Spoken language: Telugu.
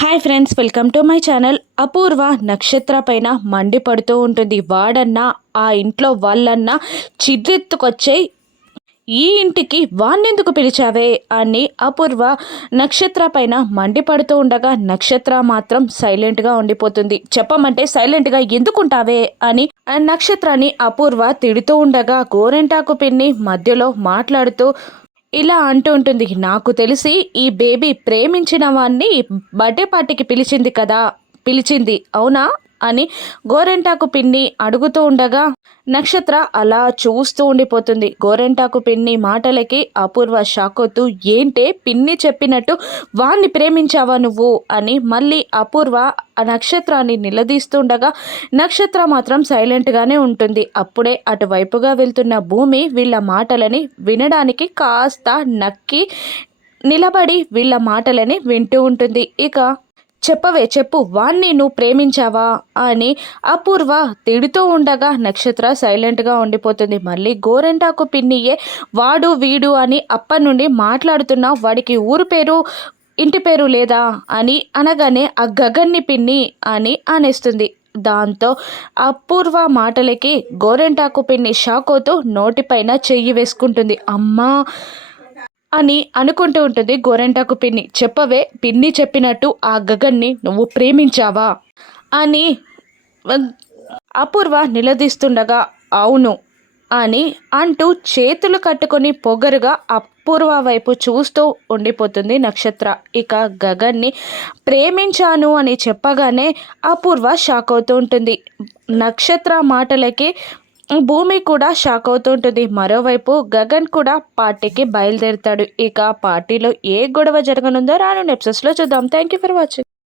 Hi friends, welcome to my channel. అపూర్వ నక్షత్ర పైన మండిపడుతూ ఉంటుంది. వాడన్నా ఆ ఇంట్లో వాళ్ళన్నా చిర్రెత్తుకొచ్చే ఈ ఇంటికి వాణ్ణెందుకు పిలిచావే అని అపూర్వ నక్షత్ర పైన మండిపడుతూ ఉండగా నక్షత్ర మాత్రం సైలెంట్గా ఉండిపోతుంది. చెప్పమంటే సైలెంట్గా ఎందుకుంటావే అని నక్షత్రాన్ని అపూర్వ తిడుతూ ఉండగా గోరెంటాకు పిన్ని మధ్యలో మాట్లాడుతూ ఇలా అంటూ ఉంటుంది. నాకు తెలిసి ఈ బేబీ ప్రేమించిన వాణ్ణి బర్త్డే పార్టీకి పిలిచింది అవునా అని గోరెంటాకు పిన్ని అడుగుతూ ఉండగా నక్షత్ర అలా చూస్తూ ఉండిపోతుంది. గోరెంటాకు పిన్ని మాటలకి అపూర్వ షాక్ అవుతూ, ఏంటే పిన్ని చెప్పినట్టు వాణ్ణి ప్రేమించావా నువ్వు అని మళ్ళీ అపూర్వ ఆ నక్షత్రాన్ని నిలదీస్తుండగా నక్షత్ర మాత్రం సైలెంట్గానే ఉంటుంది. అప్పుడే అటువైపుగా వెళ్తున్న భూమి వీళ్ళ మాటలని వినడానికి కాస్త నక్కి నిలబడి వీళ్ళ మాటలని వింటూ ఉంటుంది. ఇక చెప్పు వాణ్ణి నువ్వు ప్రేమించావా అని అపూర్వ తిడుతూ ఉండగా నక్షత్ర సైలెంట్గా ఉండిపోతుంది. మళ్ళీ గోరెంటాకు పిన్నియే వాడు వీడు అని అప్పటి నుండి మాట్లాడుతున్నా, వాడికి ఊరు పేరు ఇంటి పేరు లేదా అని అనగానే ఆ గగన్ని పిన్ని అని అనేస్తుంది. దాంతో అపూర్వ మాటలకి గోరెంటాకు పిన్ని షాక్ అవుతూ నోటిపైన చెయ్యి వేసుకుంటుంది. అమ్మా అని అనుకుంటూ ఉంటుంది గోరెంటాకు పిన్ని. చెప్పవే, పిన్ని చెప్పినట్టు ఆ గగన్ని నువ్వు ప్రేమించావా అని అపూర్వ నిలదీస్తుండగా అవును అని అంటూ చేతులు కట్టుకొని పొగరుగా అపూర్వ వైపు చూస్తూ ఉండిపోతుంది నక్షత్ర. ఇక గగన్ని ప్రేమించాను అని చెప్పగానే అపూర్వ షాక్ అవుతూ ఉంటుంది. నక్షత్ర మాటలకి భూమి కూడా షాక్ అవుతూ ఉంటుంది. మరోవైపు గగన్ కూడా పార్టీకి బయలుదేరుతాడు. ఇక పార్టీలో ఏ గొడవ జరగనుందో రాను ఎపిసోడ్స్లో చూద్దాం. Thank you for watching.